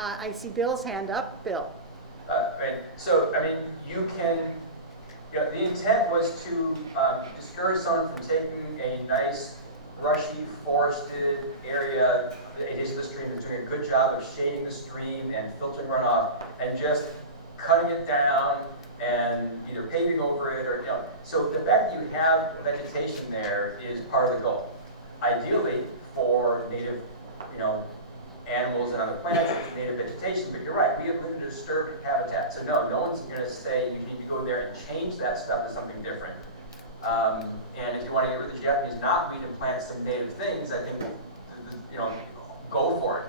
I see Bill's hand up. Bill. Right. So, I mean, you can, the intent was to discourage someone from taking a nice, brushy, forested area adjacent to the stream that's doing a good job of shading the stream and filtering runoff, and just cutting it down and either paving over it or, so the fact that you have vegetation there is part of the goal. Ideally, for native, animals and other plants, native vegetation, but you're right, we have limited disturbed habitat. So no one's going to say you need to go there and change that stuff to something different. And if you want to get rid of the Japanese knotweed and plant some native things, I think, go for it.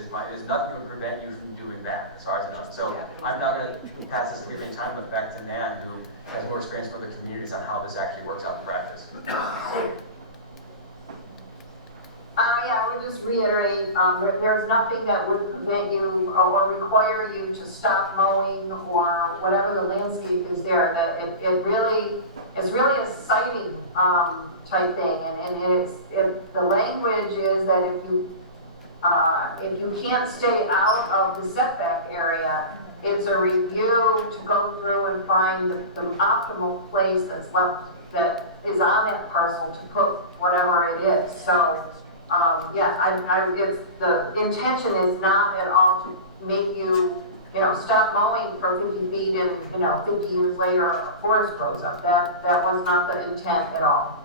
There's nothing to prevent you from doing that, as far as I know. So I'm not going to pass this leaving time back to Nan, who has more experience from other communities on how this actually works out in practice. Yeah, I would just reiterate, there's nothing that would prevent you or require you to stop mowing or whatever the landscape is there. That it's really a siting type thing, and the language is that if you can't stay out of the setback area, it's a review to go through and find the optimal place that's left that is on that parcel to put whatever it is. So. It's the intention is not at all to make you, stop mowing for 50 feet and, 50 years later a forest grows up. That was not the intent at all.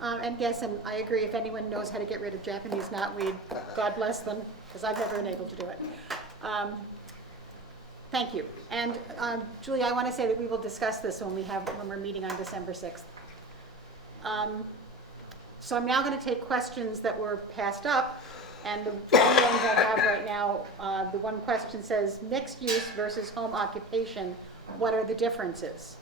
And yes, and I agree, if anyone knows how to get rid of Japanese knotweed, God bless them, because I've never been able to do it. Thank you. And Julie, I want to say that we will discuss this when we're meeting on December 6th. So I'm now going to take questions that were passed up, and the only ones I have right now, the one question says, mixed use versus home occupation, what are the differences?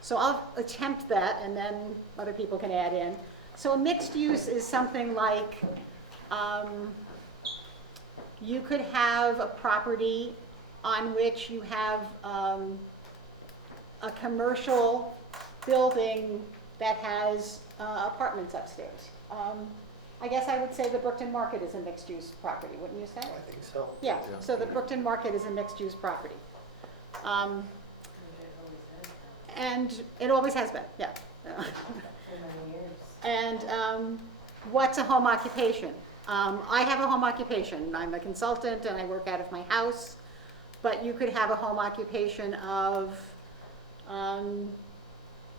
So I'll attempt that, and then other people can add in. So a mixed use is something like, you could have a property on which you have a commercial building that has apartments upstairs. I guess I would say the Brookton Market is a mixed-use property, wouldn't you say? I think so. Yeah, so the Brookton Market is a mixed-use property. And it always has been, yeah. And what's a home occupation? I have a home occupation. I'm a consultant and I work out of my house, but you could have a home occupation of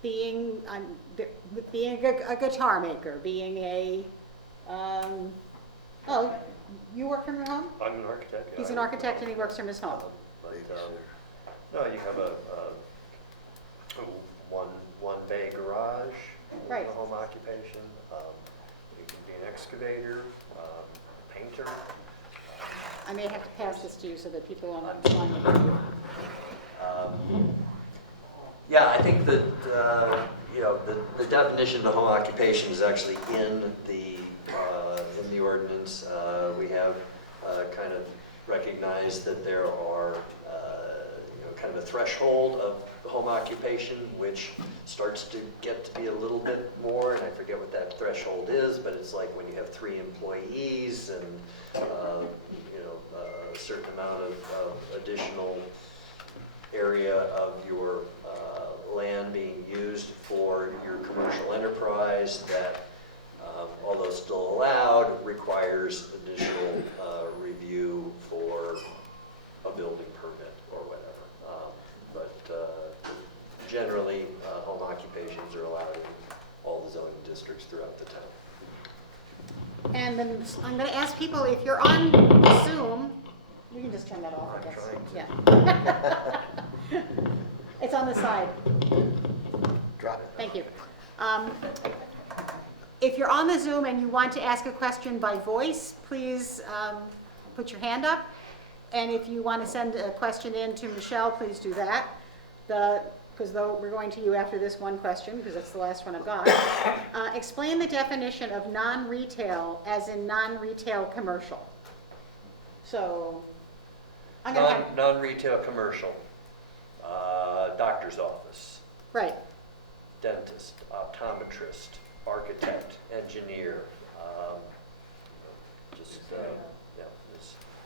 being a guitar maker, being a, you work from your home? I'm an architect. He's an architect and he works from his home. But, no, you have a one bay garage, Right. a home occupation. You can be an excavator, painter. I may have to pass this to you so that people on the video. Yeah, I think that the definition of home occupation is actually in the ordinance. We have kind of recognized that there are kind of a threshold of home occupation, which starts to get to be a little bit more, and I forget what that threshold is, but it's like when you have 3 employees and a certain amount of additional area of your land being used for your commercial enterprise that, although still allowed, requires additional review for a building permit or whatever. Generally, home occupations are allowed in all the zoning districts throughout the town. And then I'm going to ask people, if you're on Zoom, you can just turn that off, I guess. Yeah. It's on the side. Drop it. Thank you. If you're on the Zoom and you want to ask a question by voice, please put your hand up. And if you want to send a question in to Michelle, please do that. Because we're going to you after this one question, because that's the last one I've got. Explain the definition of non-retail as in non-retail commercial. So, I'm going to have... Non-retail commercial, doctor's office. Right. Dentist, optometrist, architect, engineer,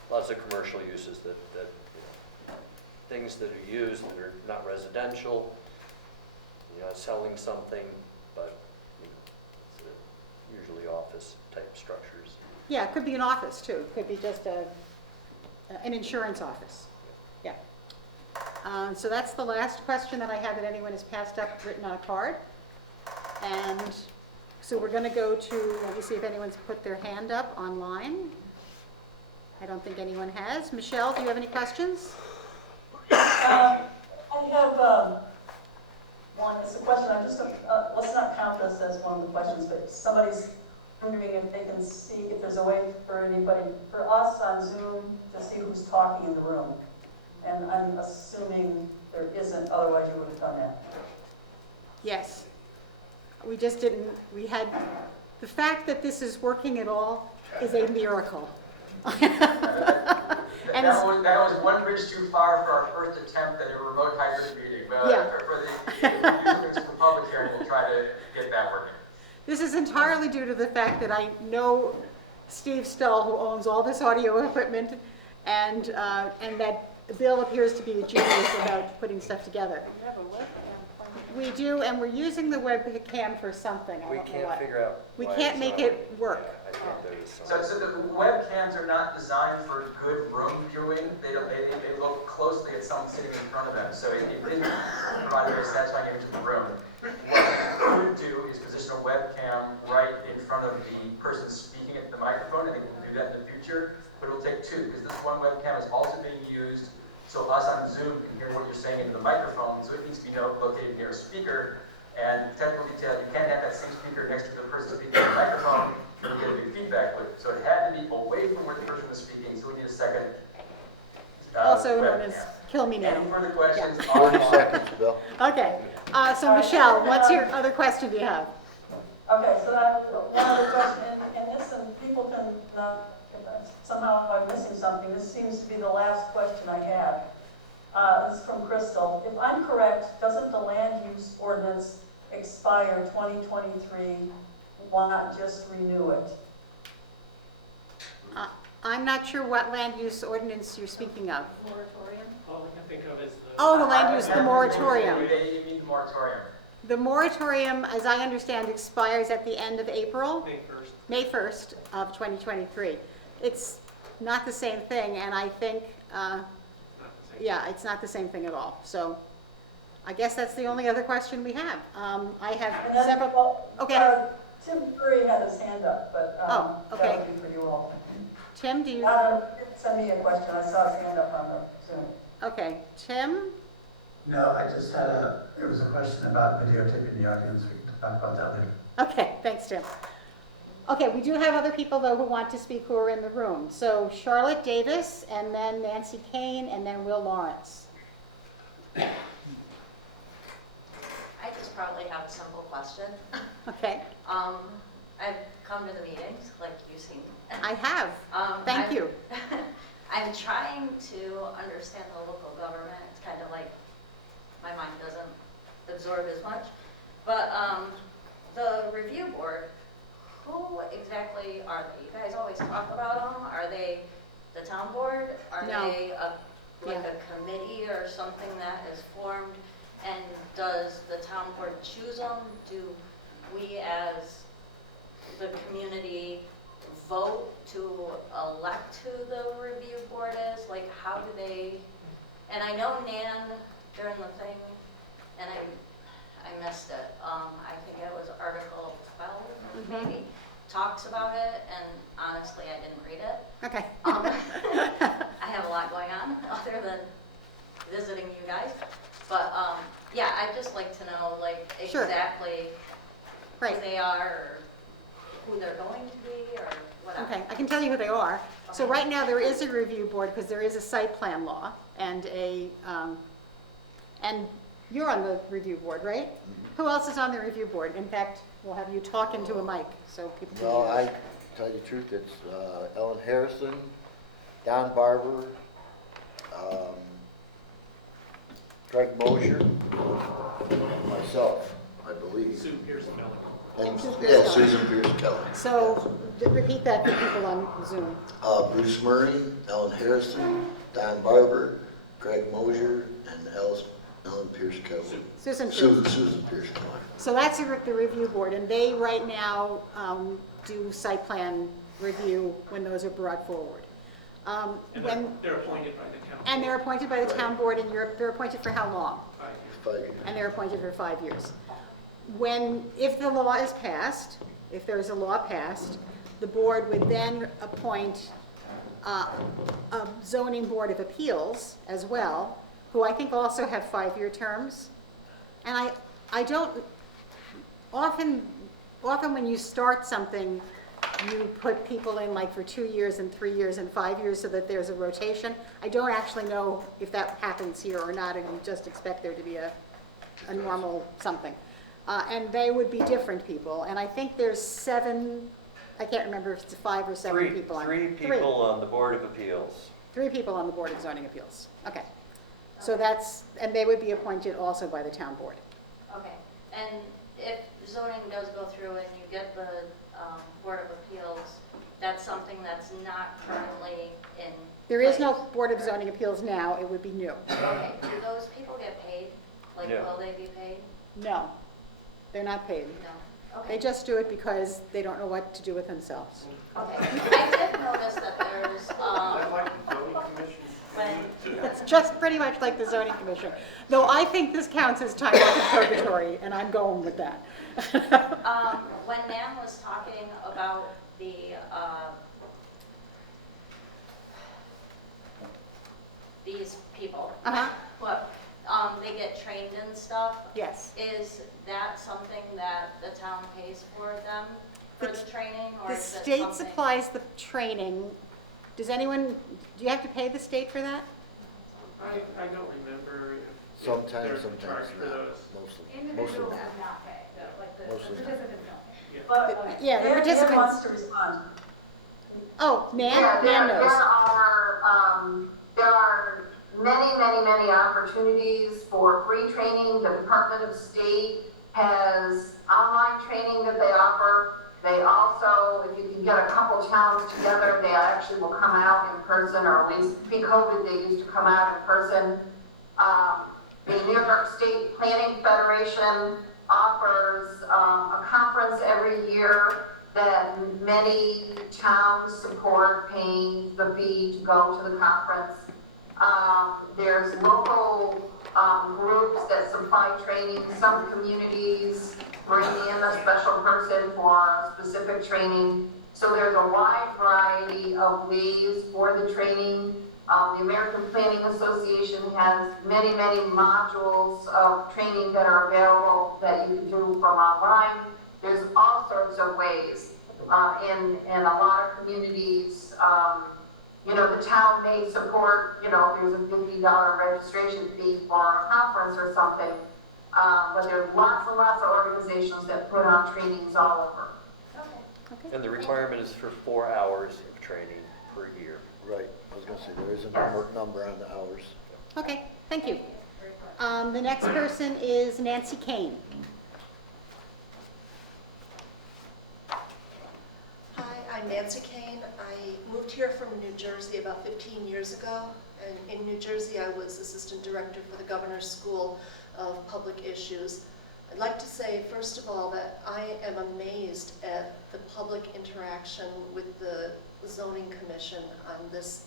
lots of commercial uses that, things that are used that are not residential, selling something, but, it's usually office type structures. Yeah, it could be an office too. It could be just an insurance office. Yeah. So that's the last question that I have that anyone has passed up written on a card. And so we're going to go to, let me see if anyone's put their hand up online. I don't think anyone has. Michelle, do you have any questions? I have one, it's a question, let's not count this as one of the questions, but somebody's wondering if they can see, if there's a way for anybody, for us on Zoom, to see who's talking in the room. And I'm assuming there isn't, otherwise you would have done that. Yes. We just didn't, we had, the fact that this is working at all is a miracle. And That was one bridge too far for our first attempt at a remote hybrid meeting. But Yeah. for the public hearing, we'll try to get that working. this is entirely due to the fact that I know Steve Stull, who owns all this audio equipment, and that Bill appears to be a genius about putting stuff together. We do, and we're using the webcam for something. I We don't know can't what. figure out. We why can't it's make not it working. work. Yeah, I think there is some. So the webcams are not designed for good room viewing. They look closely at someone sitting in front of them. So it didn't provide a very satisfying image of the room. What we could do is position a webcam right in front of the person speaking at the microphone. I think we'll do that in the future, but it'll take two because this one webcam is also being used so us on Zoom can hear what you're saying into the microphone. So it needs to be located near a speaker. And technical detail, you can't have that same speaker next to the person speaking on the microphone or you get a big feedback loop. So it had to be away from where the person was speaking, so we need a second Also known webcam. as Kill Me Now. Any further questions? 40 seconds, Bill. Okay, so Michelle, what's your other question you have? Okay, so that, one other question, and this, and people can, if somehow I'm missing something, this seems to be the last question I have. This is from Crystal. If I'm correct, doesn't the land use ordinance expire 2023? Why not just renew it? I'm not sure what land use ordinance you're speaking of. Moratorium? All I can think of is the. Oh, the land use, the moratorium. You mean the moratorium. The moratorium, as I understand, expires at the end of April, May 1st. May 1st of 2023. It's not the same thing, and I think, Not the same. yeah, it's not the same thing at all. So I guess that's the only other question we have. I have And then, several, well, okay. Tim Curry had his hand up, but Oh, okay. that would be for you all. Tim, do you, Send me a question. I saw his hand up on the Zoom. okay, Tim? No, I just had it was a question about videotaping the audience. We can talk about that later. Okay, thanks, Tim. Okay, we do have other people, though, who want to speak who are in the room. So Charlotte Davis, and then Nancy Kane, and then Will Lawrence. I just probably have a simple question. Okay, I've come to the meetings, like you've seen. I have. Thank you. I'm trying to understand the local government. It's kind of like my mind doesn't absorb as much. But the review board, who exactly are they? You guys always talk about them. Are they the town board? Are No. they like a committee or something that is formed? And does the town board choose them? Do we as the community vote to elect who the review board is? Like, how do they, and I know Nan during the thing, and I missed it. I think it was Article 12, maybe, talks about it, and honestly, I didn't read it. Okay. I have a lot going on other than visiting you guys. But, yeah, I'd just like to know, like, Sure. exactly who Right. they are, or who they're going to be, or whatever. Okay, I can tell you who they are. So right now, there is a review board because there is a site plan law and and you're on the review board, right? Who else is on the review board? In fact, we'll have you talk into a mic so people can Well, hear. I tell you the truth, it's Ellen Harrison, Don Barber, Craig Mosher, and myself, I believe. Sue Pearson Miller. And, Susan yeah, Pierce Keller. Susan Pierce Keller. So repeat that for people on Zoom. Bruce Murray, Ellen Harrison, Don Barber, Greg Mosier, and Ellen Pierce Keller. Susan Pierce. Susan Pierce Keller. So that's the review board, and they right now do site plan review when those are brought forward. And they're appointed by the council. And they're appointed by the town board, and they're appointed for how long? 5 years. 5 years. And they're appointed for 5 years. If the law is passed, if there's a law passed, the board would then appoint a zoning board of appeals as well, who I think also have 5-year terms. And I don't, often when you start something, you put people in like for 2 years and 3 years and 5 years so that there's a rotation. I don't actually know if that happens here or not, and you just expect there to be a normal something. And they would be different people, and I think there's 7, I can't remember if it's 5 or 7 people on. Three people on the Board of Appeals. 3 people on the Board of Zoning Appeals, okay. So that's, and they would be appointed also by the town board. Okay, and if zoning does go through and you get the Board of Appeals, that's something that's not currently in There is place? no Board of Zoning Appeals now, it would be new. Okay, do those people get paid? Like, Yeah. will they be paid? No, they're not paid. No? They Okay, just do it because they don't know what to do with themselves. okay. I did notice that there's, when, It's just pretty much like the zoning commission, though I think this counts as time off in purgatory, and I'm going with that. when Nan was talking about the, these people, Uh-huh, what, they get trained and stuff, yes. is that something that the town pays for them, for the training, or The is it state something? supplies the training. Does anyone, do you have to pay the state for that? I don't remember if Sometimes, they're sometimes charged for not. those. Mostly Individuals not. would not pay, like the Mostly not. participants don't pay. But Yeah, the Ann participants- wants to respond. Oh, Nan, Yeah, Nan knows. there are many opportunities for free training. The Department of State has online training that they offer. They also, if you can get a couple towns together, they actually will come out in person, or at least pre-COVID, they used to come out in person. The New York State Planning Federation offers a conference every year that many towns support, paying the fee to go to the conference. There's local groups that supply training. Some communities bring in a special person for specific training. So there's a wide variety of ways for the training. The American Planning Association has many modules of training that are available that you can do from online. There's all sorts of ways. In a lot of communities, the town may support, if there's a $50 registration fee for a conference or something. But there's lots and lots of organizations that put on trainings all over. Okay. And the requirement is for 4 hours of training per year. Right, I was gonna say, there is a number on the hours. Okay, thank you. The next person is Nancy Kane. Hi, I'm Nancy Kane. I moved here from New Jersey about 15 years ago. And in New Jersey, I was assistant director for the Governor's School of Public Issues. I'd like to say, first of all, that I am amazed at the public interaction with the Zoning Commission on this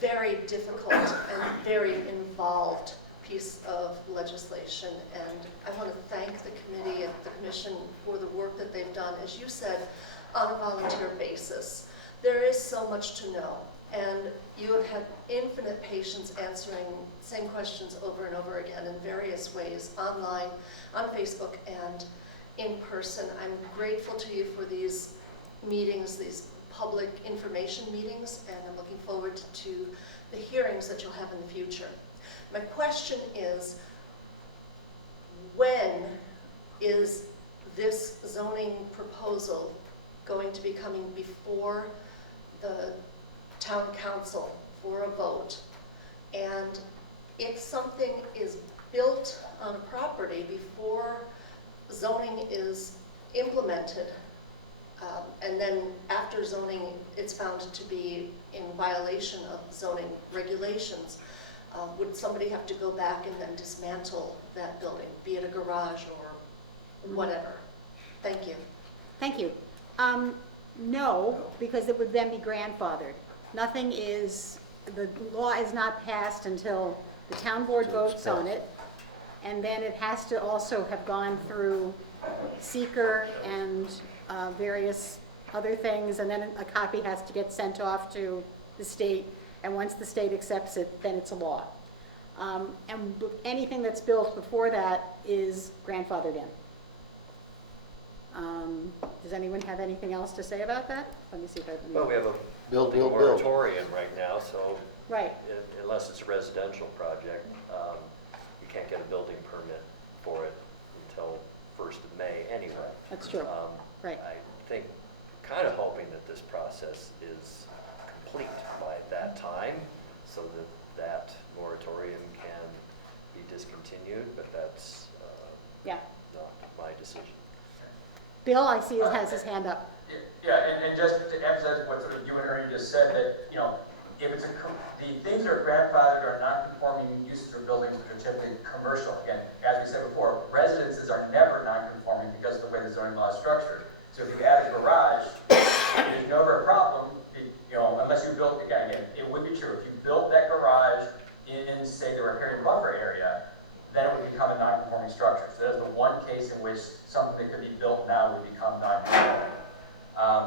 very difficult and very involved piece of legislation. And I want to thank the committee and the commission for the work that they've done, as you said, on a volunteer basis. There is so much to know, and you have had infinite patience answering the same questions over and over again in various ways, online, on Facebook, and in person. I'm grateful to you for these meetings, these public information meetings, and I'm looking forward to the hearings that you'll have in the future. My question is, when is this zoning proposal going to be coming before the town council for a vote? And if something is built on a property before zoning is implemented, and then after zoning, it's found to be in violation of zoning regulations, would somebody have to go back and then dismantle that building, be it a garage or whatever? Thank you. Thank you. No, because it would then be grandfathered. Nothing is, the law is not passed until the town board votes on it, and then it has to also have gone through seeker and various other things, and then a copy has to get sent off to the state, and once the state accepts it, then it's a law. And anything that's built before that is grandfathered in. Does anyone have anything else to say about that? Let me see if I can. Well, we have a Build, building build, build. moratorium right now, so Right, unless it's a residential project, you can't get a building permit for it until 1st of May anyway. that's true. Right. I think, kind of hoping that this process is complete by that time, so that that moratorium can be discontinued, but that's Yeah. not my decision. Bill, I see, has his hand up. Yeah, and just to emphasize what sort of you and Ernie just said, that, if it's the things that are grandfathered are non-conforming uses or buildings which are typically commercial. Again, as we said before, residences are never non-conforming because of the way the zoning law is structured. So if you add a garage, there's never a problem, unless you built, again, it would be true. If you built that garage in, say, the riparian buffer area, then it would become a non-conforming structure. So that is the one case in which something that could be built now would become non-conforming.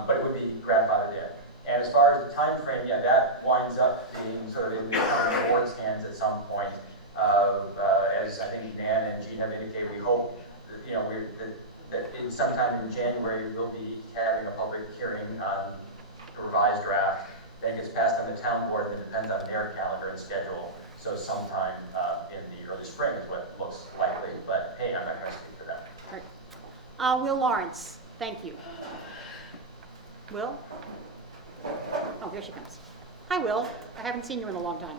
But it would be grandfathered in. And as far as the time frame, yeah, that winds up being sort of in the board's hands at some point. As I think Dan and Jean have indicated, we hope that in sometime in January we'll be having a public hearing on a revised draft. Then it gets passed on the town board, and it depends on their calendar and schedule. So sometime in the early spring is what looks likely. But hey, I'm not going to speak for that. All right. Will Lawrence, thank you. Will? Oh, here she comes. Hi, Will. I haven't seen you in a long time.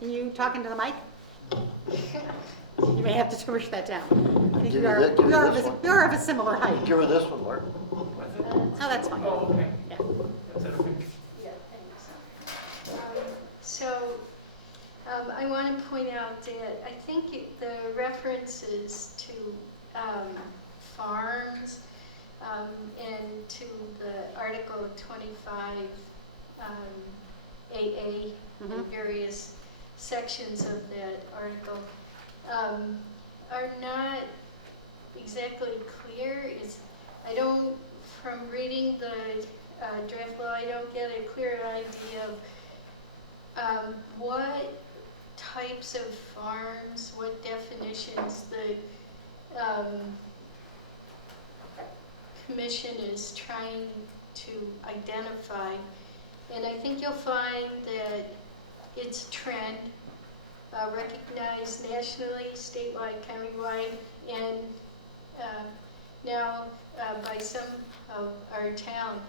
Can you talk into the mic? You may have to push that down. I think Give we her are, that- give we her are, this of a, one. we are of a similar height. Give her this one, Mark. Oh, that's fine. Oh, okay. Yeah. Is that okay? Yeah, thanks. I want to point out that I think the references to farms and to the Article 25 AA and various sections of that article are not exactly clear. I don't, from reading the draft law, I don't get a clear idea of what types of farms, what definitions the commission is trying to identify. And I think you'll find that it's a trend, recognized nationally, statewide, countywide, and now by some of our town,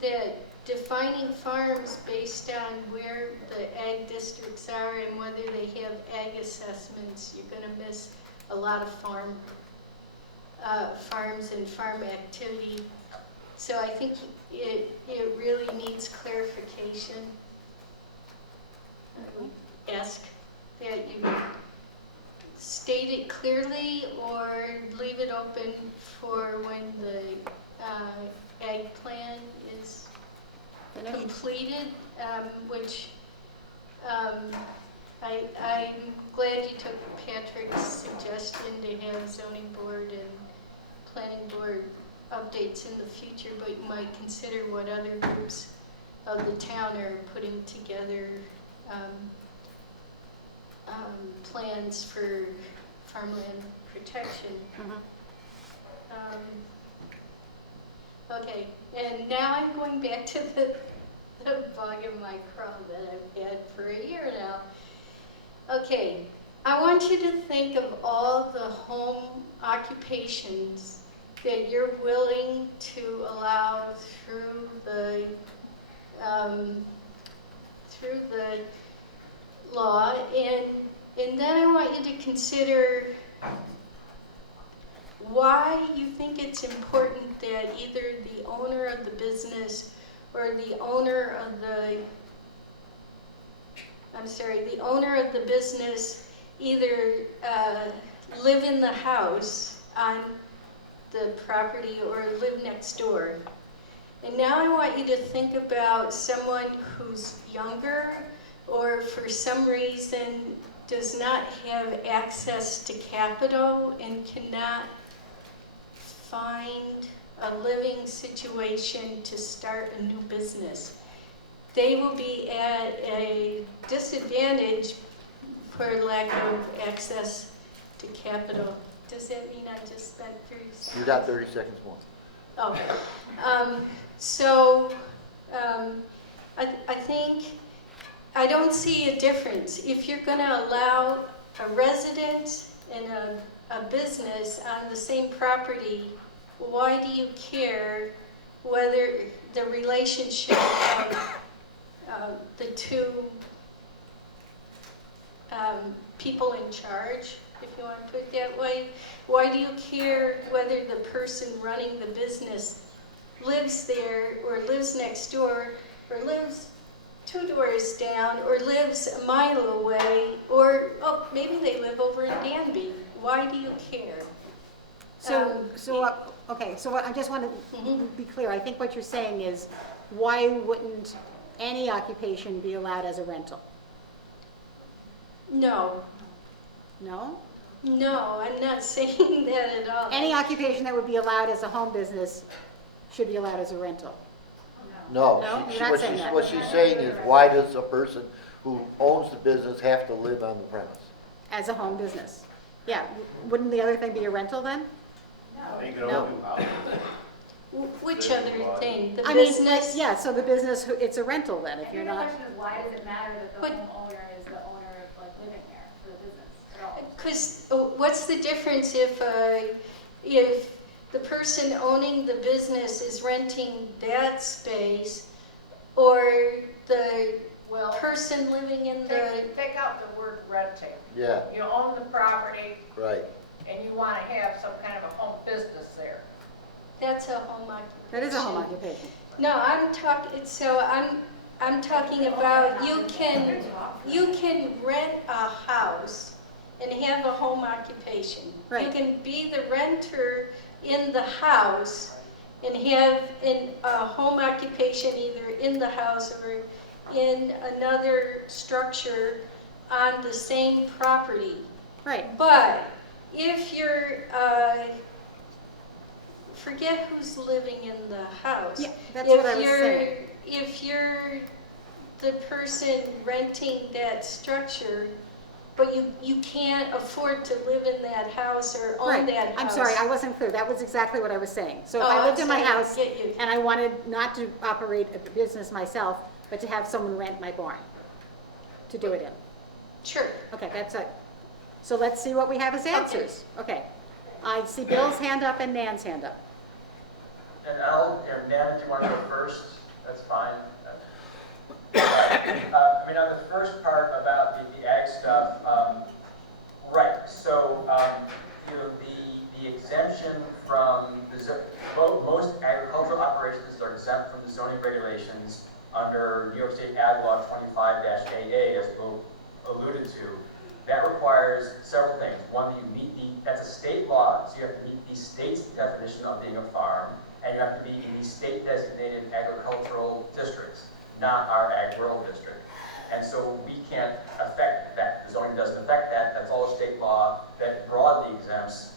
that defining farms based on where the ag districts are and whether they have ag assessments, you're going to miss a lot of farms and farm activity. So I think it really needs clarification. I would ask that you state it clearly or leave it open for when the ag plan is completed, which I'm glad you took Patrick's suggestion to have zoning board and planning board updates in the future, but you might consider what other groups of the town are putting together plans for farmland protection. Okay, and now I'm going back to the bug in my craw that I've had for a year now. Okay, I want you to think of all the home occupations that you're willing to allow through the law, and And then I want you to consider why you think it's important that either the owner of the business or the owner of the, the owner of the business either live in the house on the property or live next door. And now I want you to think about someone who's younger or for some reason does not have access to capital and cannot find a living situation to start a new business. They will be at a disadvantage for lack of access to capital. Does that mean I just spent 30 seconds? You got 30 seconds more. Oh, I think, I don't see a difference. If you're going to allow a resident and a business on the same property, why do you care whether the relationship of the two people in charge, if you want to put it that way? Why do you care whether the person running the business lives there or lives next door or lives 2 doors down or lives a mile away or, oh, maybe they live over in Danby? Why do you care? Okay, so what, I just want to be clear. I think what you're saying is, why wouldn't any occupation be allowed as a rental? No, No? no, I'm not saying that at all. Any occupation that would be allowed as a home business should be allowed as a rental? No, No, you're not saying that. what she's saying is, why does a person who owns the business have to live on the premise? As a home business? Yeah, wouldn't the other thing be a rental then? No. Which other thing? The I mean, business? yeah, so the business, it's a rental then, if you're not. The question is, why does it matter that the But- homeowner is the owner of, like, living there for the business at all? Because what's the difference if the person owning the business is renting that space or the person living in the, Take out the word renting. Yeah, You own the property right. and you want to have some kind of a home business there. that's a home occupation. That is a home occupation. No, I'm talking about you can rent a house and have a home occupation. You Right. can be the renter in the house and have a home occupation either in the house or in another structure on the same property. Right. But if you're, forget who's living in the house. Yeah, that's what I was If saying. If you're the person renting that structure, but you can't afford to live in that house or own Right. that house. I'm sorry, I wasn't clear. That was exactly what I was saying. So if Oh, I I'm lived in my sorry. house Get you. and I wanted not to operate a business myself, but to have someone rent my barn to do it in. Sure. Okay, that's it. So let's see what we have as answers. Okay. I see Bill's hand up and Nan's hand up. And Nan, if you want to go first, that's fine. I mean, on the first part about the ag stuff, right, so, you know, the exemption from most agricultural operations are exempt from the zoning regulations under New York State Ag Law 25-AA, as Bill alluded to. That requires several things. One, that you meet that's a state law, so you have to meet the state's definition of being a farm, and you have to be in the state-designated agricultural districts, not our ag rural district. And so we can't affect that. The zoning doesn't affect that. That's all a state law that broadly exempts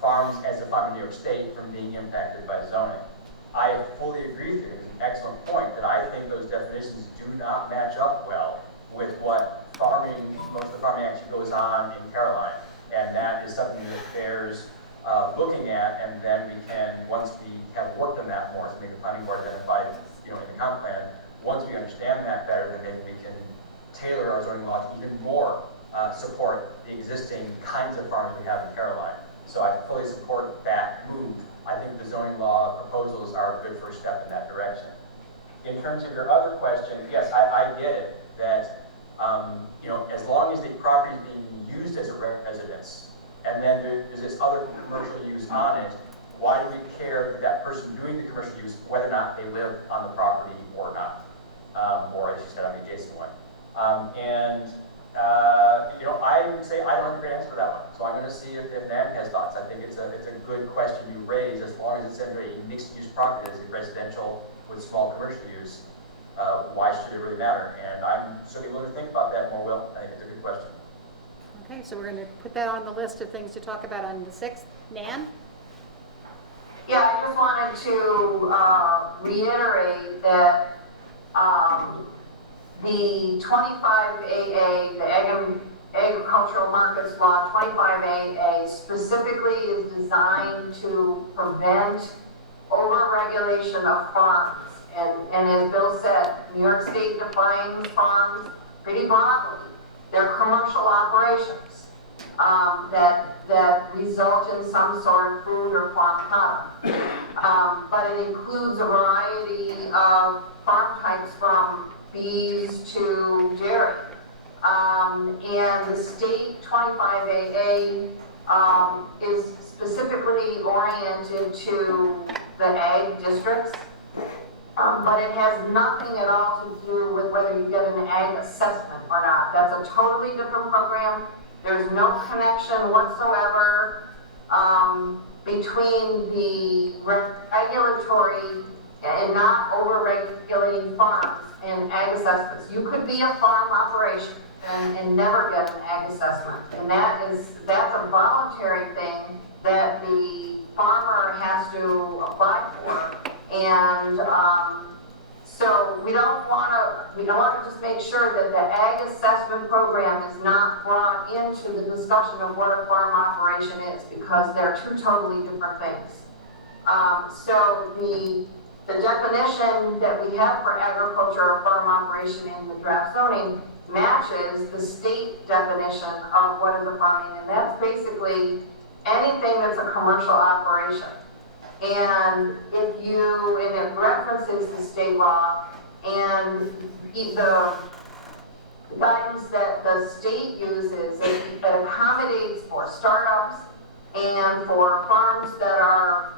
farms as a farm in New York State from being impacted by zoning. I fully agree with you. It's an excellent point that I think those definitions do not match up well with what most of the farming actually goes on in Caroline. And that is something that bears looking at, and then we can, once we have worked on that more, so maybe the planning board identified, in the comp plan, once we understand that better, then maybe we can tailor our zoning law to even more support the existing kinds of farming we have in Caroline. So I fully support that move. I think the zoning law proposals are a good first step in that direction. In terms of your other question, yes, I get it, that as long as the property is with small commercial use, why should it really matter? And I'm certainly willing to think about that more, Will. I think it's a good question. Okay, so we're going to put that on the list of things to talk about on the 6th. Nan? Yeah, I just wanted to reiterate that the 25AA, the Agricultural Markets Law 25AA specifically is designed to prevent overregulation of farms. And as Bill said, New York State defines farms pretty broadly. They're commercial operations that result in some sort of food or farm product. But it includes a variety of farm types from bees to dairy. And the state 25AA is specifically oriented to the ag districts, but it has nothing at all to do with whether you get an ag assessment or not. That's a totally different program. There's no connection whatsoever between the regulatory and not over-regulating farms and ag assessments. You could be a farm operation and never get an ag assessment. And that's a voluntary thing that the farmer has to apply for. And so we don't want to just make sure that the ag assessment program is not brought into the discussion of what a farm operation is, because they're two totally different things. So the definition that we have for agriculture or farm operation in the draft zoning matches the state definition of what is a farming, and that's basically anything that's a commercial operation. And it references the state law, and the guidance that the state uses, it accommodates for startups and for farms that are,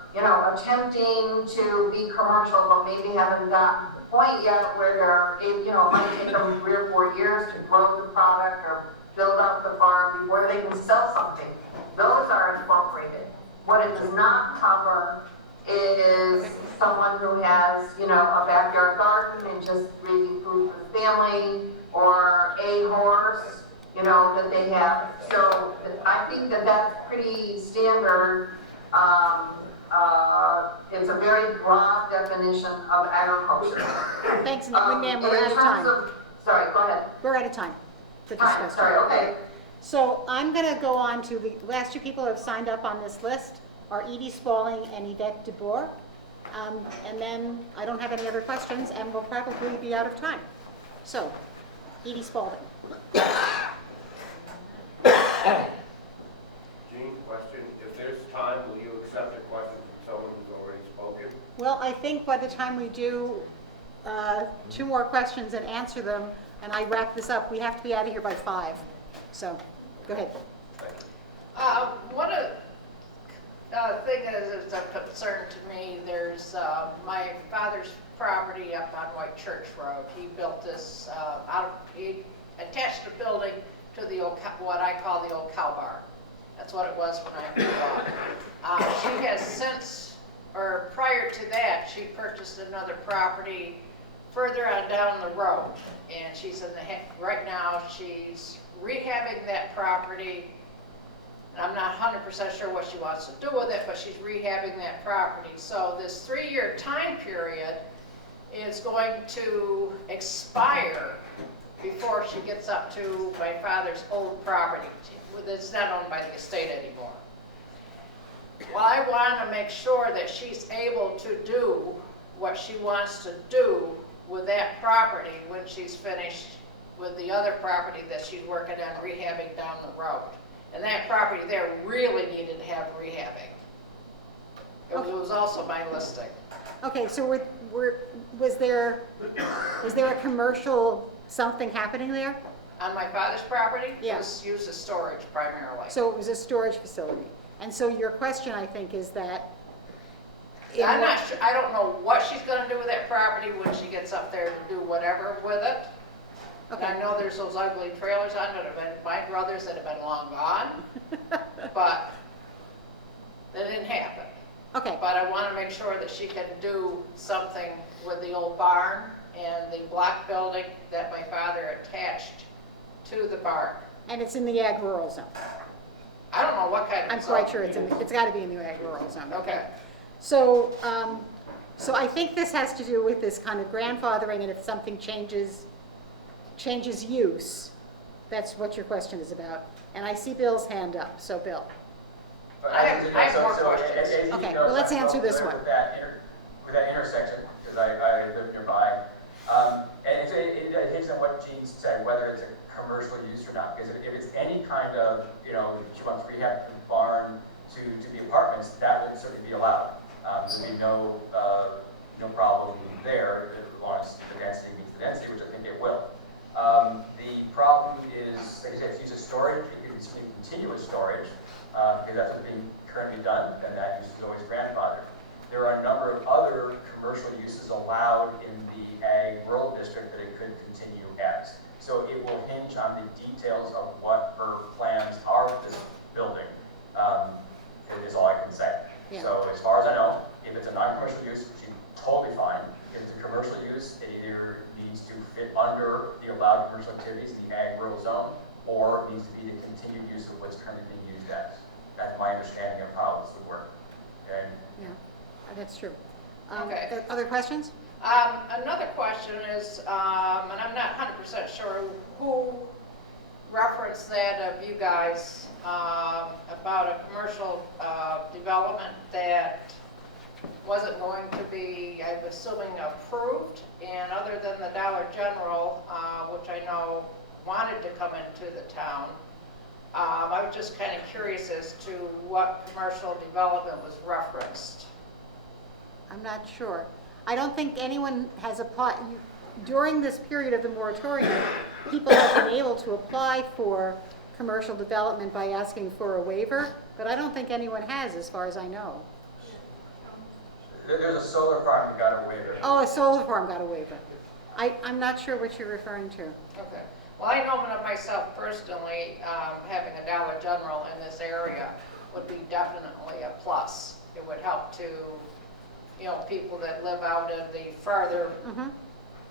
attempting to be commercial, but maybe haven't gotten to the point yet where it might take them 3 or 4 years to grow the product or build up the farm before they can sell something. Those are incorporated. What it does not cover is someone who has, a backyard garden and just raising food for the family, or a horse, that they have. So I think that that's pretty standard. It's a very broad definition of agriculture. Thanks, Nan. We're out of time. Sorry, go ahead. We're out of time to discuss. Sorry, okay. So I'm going to go on to the last 2 people who have signed up on this list are Edie Spaulding and Yvette DeBoer. And then I don't have any other questions, and we'll probably be out of time. So, Edie Spaulding. Jean, question, if there's time, will you accept a question from someone who's already spoken? Well, I think by the time we do 2 more questions and answer them, and I wrap this up, we have to be out of here by 5. So, go ahead. One thing is a concern to me. There's my father's property up on White Church Road. He built this he attached a building to the old, what I call the old cow barn. That's what it was when I grew up. She has since, or prior to that, she purchased another property further on down the road, and she's right now she's rehabbing that property. And I'm not 100% sure what she wants to do with it, but she's rehabbing that property. So this 3-year time period is going to expire before she gets up to my father's old property. It's not owned by the estate anymore. Well, I want to make sure that she's able to do what she wants to do with that property when she's finished with the other property that she's working on rehabbing down the road. And that property there really needed to have rehabbing. It was also my listing. Okay, so was there a commercial something happening there? On my father's property, Yeah. it was used as storage primarily. So it was a storage facility. And so your question, I think, is that... I'm not sure, I don't know what she's gonna do with that property when she gets up there to do whatever with it. Okay. I know there's those ugly trailers on it, have been my brothers that have been long gone, but that didn't happen. Okay, But I want to make sure that she can do something with the old barn and the block building that my father attached to the barn. and it's in the ag rural zone. I don't know what kind of. I'm quite sure it's got to be in the ag rural zone, okay? Okay. So, so I think this has to do with this kind of grandfathering, and if something changes use, that's what your question is about. And I see Bill's hand up, so Bill. I have more questions. Okay, well, let's answer this one. With that intersection, because I live nearby, and it takes on what Gene said, whether it's a commercial use or not, because if it's any kind of, she wants to rehab the barn to be apartments, that would certainly be allowed. There'd be no problem there, as long as the density meets the density, which I think it will. The problem is, like I said, it's used as storage, it can be continuous storage, because that's what's being currently done, and that use is always grandfathered. There are a number of other commercial uses allowed in the ag rural district that it could continue as. So it will hinge on the details of what her plans are for this building, is all I can say. Yeah. So as far as I know, if it's a non-commercial use, she's totally fine. If it's a commercial use, it either needs to fit under the allowed commercial activities in the ag rural zone, or needs to be the continued use of what's currently being used as. That's my understanding of how this would work. Okay? Yeah, that's true. Okay. Other questions? Another question is, and I'm not 100% sure who referenced that of you guys, about a commercial development that wasn't going to be, I'm assuming, approved, and other than the Dollar General, which I know wanted to come into the town, I was just kind of curious as to what commercial development was referenced. I'm not sure. I don't think anyone has applied, during this period of the moratorium, people have been able to apply for commercial development by asking for a waiver, but I don't think anyone has, as far as I know. There's a solar farm that got a waiver. Oh, a solar farm got a waiver. I'm not sure what you're referring to. Okay. Well, I know myself personally, having a Dollar General in this area would be definitely a plus. It would help to, people that live out in the farther,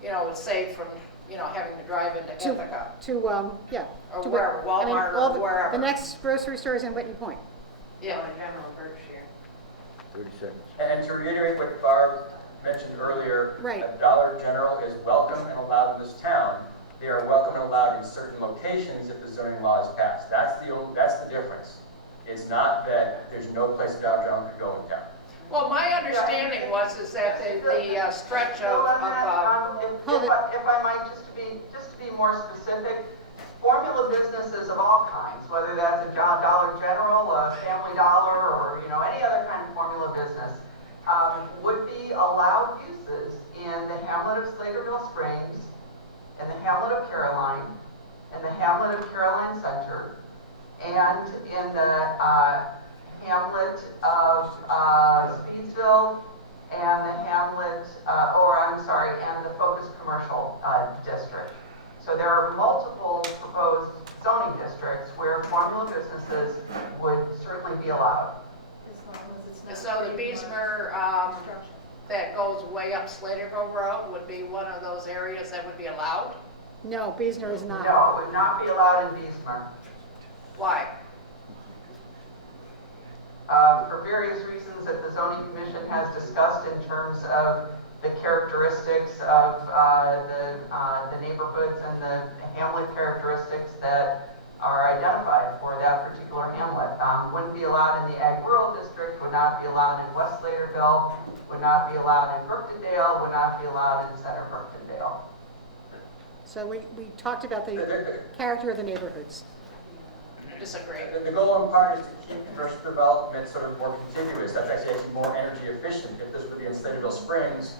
it's safe from, having to drive into Ithaca. Yeah. Or to wherever, Walmart or wherever. The next grocery store is in Whitney Point. Yeah. 30 seconds. And to reiterate what Barb mentioned earlier, Right. a Dollar General is welcome and allowed in this town. They are welcome and allowed in certain locations if the zoning law is passed. That's the difference. It's not that there's no place a Dollar General could go in town. Well, my understanding is that the stretch of, If I might, just to be more specific, formula businesses of all kinds, whether that's a Dollar General, a Family Dollar, or any other kind of formula business, would be allowed uses in the hamlet of Slaterville Springs, in the hamlet of Caroline, in the hamlet of Caroline Center, and in the hamlet of Speedsville, and the hamlet, and the Focus Commercial District. So there are multiple proposed zoning districts where formula businesses would certainly be allowed. so the Beesmer, that goes way up Slaterville Road would be one of those areas that would be allowed? No, Beesner is not. No, it would not be allowed in Beesmer. Why? For various reasons that the zoning commission has discussed in terms of the characteristics of the neighborhoods and the hamlet characteristics that are identified for that particular hamlet. Wouldn't be allowed in the ag rural district, would not be allowed in West Slaterville, would not be allowed in Brookendale, would not be allowed in Center Brookendale. So we talked about the character of the neighborhoods. I disagree. The goal in part is to keep commercial development sort of more contiguous. That's actually more energy efficient. If this would be in Slaterville Springs,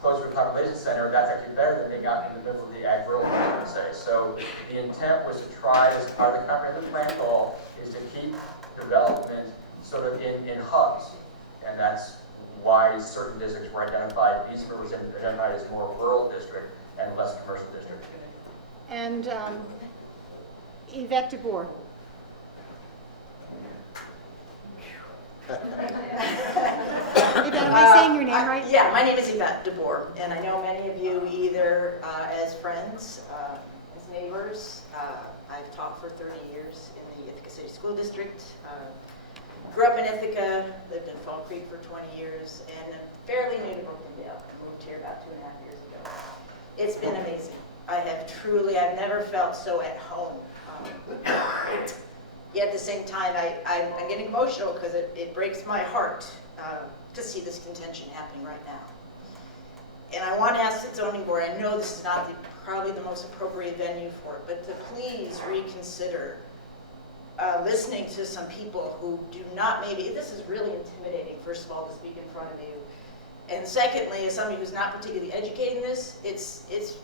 closer to a population center, that's actually better than they got in the middle of the ag rural, I would say. So the intent was to try, as part of the comprehensive plan goal, is to keep development sort of in hubs. And that's why certain districts were identified. Beesmer was identified as more rural district and less commercial district. And Yvette DeBoer. I saying your name right? Yeah, my name is Yvette DeBoer, and I know many of you either as friends, as neighbors. I've taught for 30 years in the Ithaca City School District. Grew up in Ithaca, lived in Fall Creek for 20 years, and I'm fairly new to Brookendale. I moved here about 2.5 years ago. It's been amazing. I've never felt so at home. Yet at the same time, I'm getting emotional because it breaks my heart to see this contention happening right now. And I want to ask the zoning board, I know this is not probably the most appropriate venue for it, but to please reconsider listening to some people who do not this is really intimidating, first of all, to speak in front of you. And secondly, as somebody who's not particularly educated in this, it's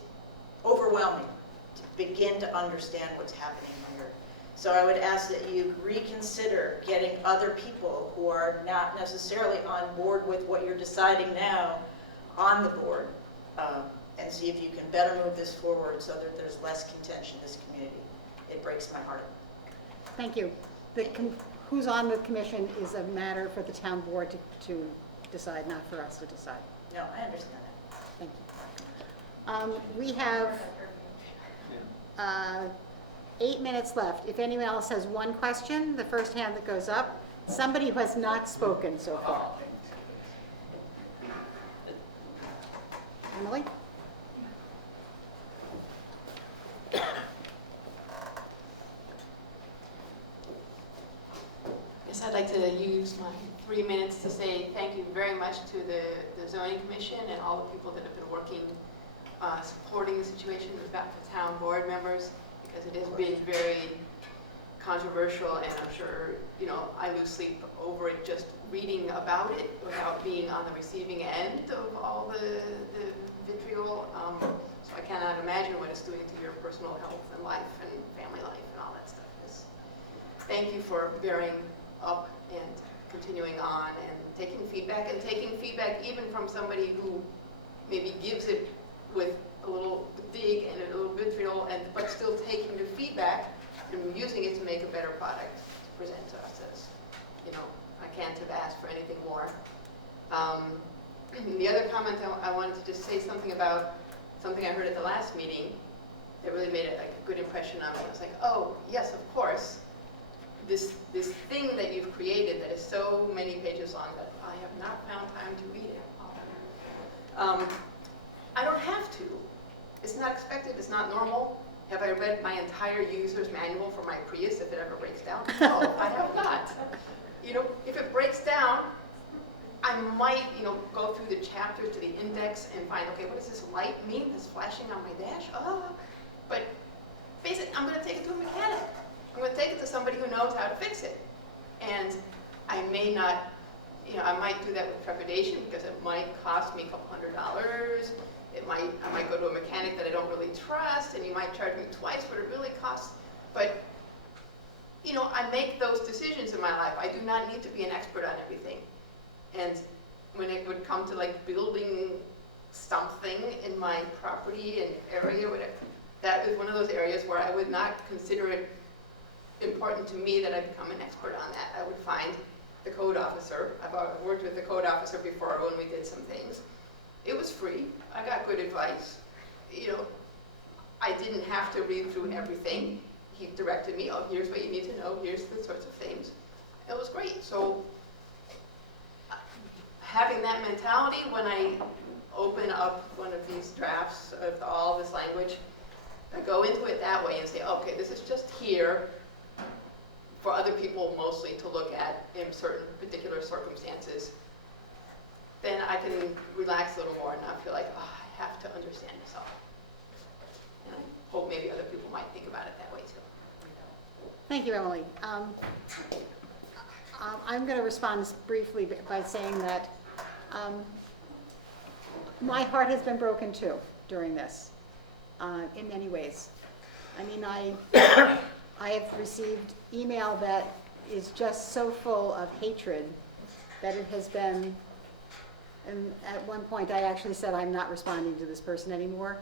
overwhelming to begin to understand what's happening here. So I would ask that you reconsider getting other people who are not necessarily on board with what you're deciding now on the board, and see if you can better move this forward so that there's less contention in this community. It breaks my heart. Thank you. Who's on the commission is a matter for the town board to decide, not for us to decide. No, I understand that. Thank you. We have 8 minutes left. If anyone else has one question, the first hand that goes up, somebody who has not spoken so far. Emily? Yes, I'd like to use my 3 minutes to say thank you very much to the zoning commission and all the people that have been working, supporting the situation. We've got the town board members, because it has been very controversial, and I'm sure, I lose sleep over it just reading about it without being on the receiving end of all the vitriol. So I cannot imagine what it's doing to your personal health and life and family life and all that stuff. Thank you for bearing up and continuing on and taking feedback even from somebody who maybe gives it with a little dig and a little vitriol, but still taking the feedback and using it to make a better product to present to us as, I can't have asked for anything more. The other comment I wanted to just say something about something I heard at the last meeting that really made a good impression on me. I was like, oh, yes, of course. This thing that you've created that is so many pages long that I have not found time to read it. I don't have to. It's not expected. It's not normal. Have I read my entire user's manual for my Prius if it ever breaks down? No, I have not. If it breaks down, I might, go through the chapters to the index and find, okay, what does this light mean? This flashing on my dash? Oh, but basically, I'm going to take it to a mechanic. I'm going to take it to somebody who knows how to fix it. And I may not, I might do that with trepidation because it might cost me a couple $100. I might go to a mechanic that I don't really trust, and you might charge me twice what it really costs. But, I make those decisions in my life. I do not need to be an expert on everything. And when it would come to building something in my property and area, whatever, that is one of those areas where I would not consider it important to me that I become an expert on that. I would find the code officer. I've worked with the code officer before when we did some things. It was free. I got good advice. I didn't have to read through everything. He directed me, oh, here's what you need to know, here's the sorts of things. It was great. So having that mentality when I open up one of these drafts of all this language, I go into it that way and say, okay, this is just here for other people mostly to look at in certain particular circumstances. Then I can relax a little more and not feel like, oh, I have to understand this all. And I hope maybe other people might think about it that way too. Thank you, Emily. I'm going to respond briefly by saying that my heart has been broken too during this, in many ways. I mean, I have received email that is just so full of hatred that it has been, and at one point I actually said I'm not responding to this person anymore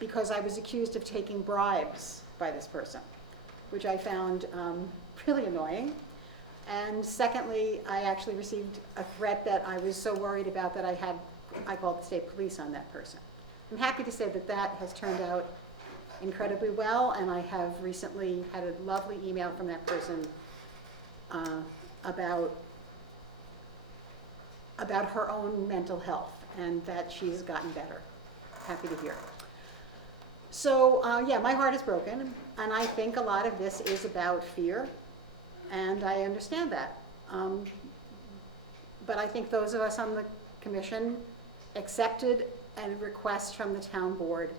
because I was accused of taking bribes by this person, which I found really annoying. And secondly, I actually received a threat that I was so worried about that I called the state police on that person. I'm happy to say that that has turned out incredibly well, and I have recently had a lovely email from that person about her own mental health and that she's gotten better. Happy to hear. So, yeah, my heart is broken, and I think a lot of this is about fear, and I understand that. But I think those of us on the commission accepted a request from the town board,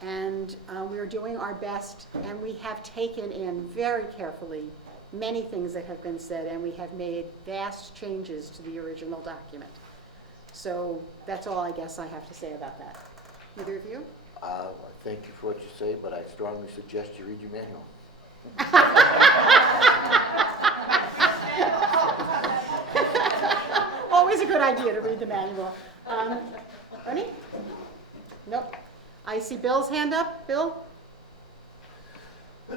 and we are doing our best, and we have taken in very carefully many things that have been said, and we have made vast changes to the original document. So that's all I guess I have to say about that. Either of you? Thank you for what you say, but I strongly suggest you read your manual. Always a good idea to read the manual. Ernie? Nope. I see Bill's hand up. Bill? I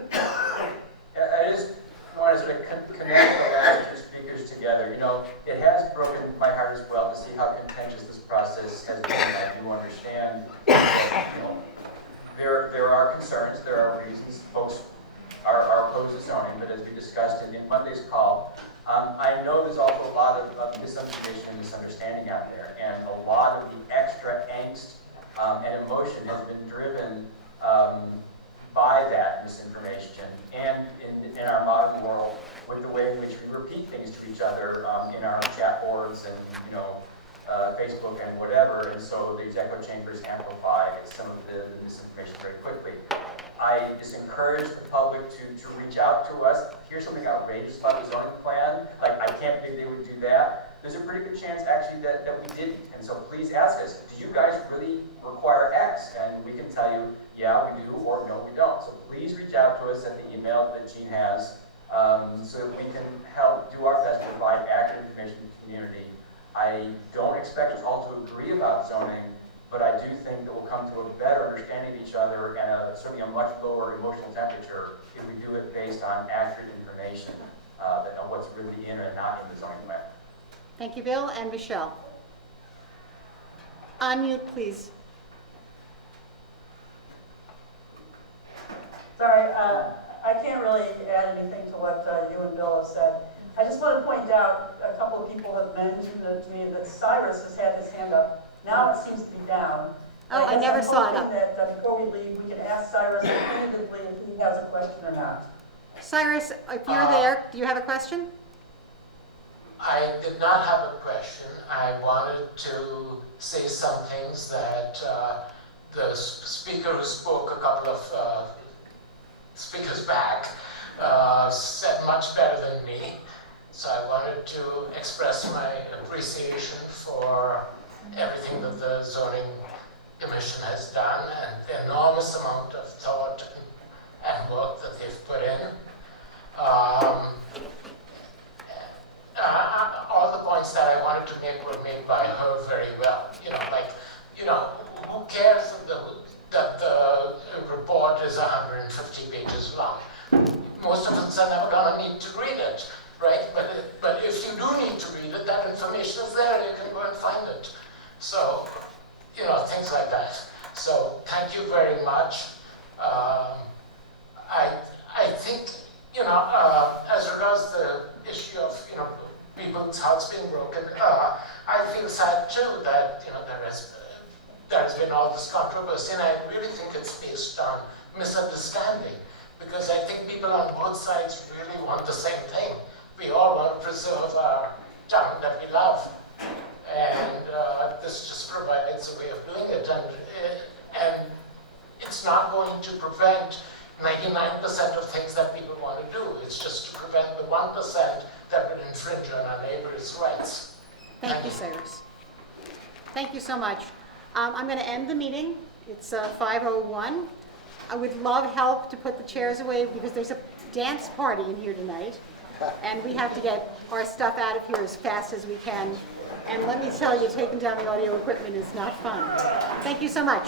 just want to sort of connect the last two speakers together. You know, it has broken my heart as well to see how contentious this process has been. I do understand that, you know, there are concerns, there are reasons folks are opposed to zoning, but as we discussed in Monday's call, I know there's also a lot of misinformation and misunderstanding out there, and a lot of the extra angst and emotion has been driven by that misinformation, and in our modern world, with the way in which we repeat things to each other in our chat boards and, you know, Facebook and whatever, and so these echo chambers amplify some of the misinformation very quickly. I just encourage the public to reach out to us. Here's something outrageous about the zoning plan. Like, I can't believe they would do that. There's a pretty good chance, actually, that we didn't. And so please ask us, do you guys really require X? And we can tell you, yeah, we do, or no, we don't. So please reach out to us at the email that Jean has so that we can help do our best to provide accurate information to the community. I don't expect us all to agree about zoning, but I do think that we'll come to a better understanding of each other and certainly a much lower emotional temperature if we do it based on accurate information on what's really in and not in the zoning plan. Thank you, Bill. And Michelle? Unmute, please. Sorry, I can't really add anything to what you and Bill have said. I just want to point out, a couple of people have mentioned to me that Cyrus has had his hand up. Now it seems to be down. Oh, I never saw it up. That before we leave, we can ask Cyrus candidly if he has a question or not. Cyrus, if you're there, do you have a question? I did not have a question. I wanted to say some things that the speaker who spoke a couple of speakers back said much better than me. So I wanted to express my appreciation for everything that the zoning commission has done and the enormous amount of thought and work that they've put in. All the points that I wanted to make were made by her very well. You know, like, you know, who cares that the report is 150 pages long? Most of us are never going to need to read it, right? But if you do need to read it, that information is there and you can go and find it. So, you know, things like that. So thank you very much. I think, you know, as regards the issue of, you know, people's hearts being broken, I feel sad too that, you know, there's been all this controversy, and I really think it's based on misunderstanding, because I think people on both sides really want the same thing. We all want to preserve our town that we love, and this just provides a way of doing it, and it's not going to prevent 99% of things that people want to do. It's just to prevent the 1% that would infringe on our neighbors' rights. Thank you, Cyrus. Thank you so much. I'm going to end the meeting. It's 5:01. I would love help to put the chairs away because there's a dance party in here tonight, and we have to get our stuff out of here as fast as we can. And let me tell you, taking down the audio equipment is not fun. Thank you so much.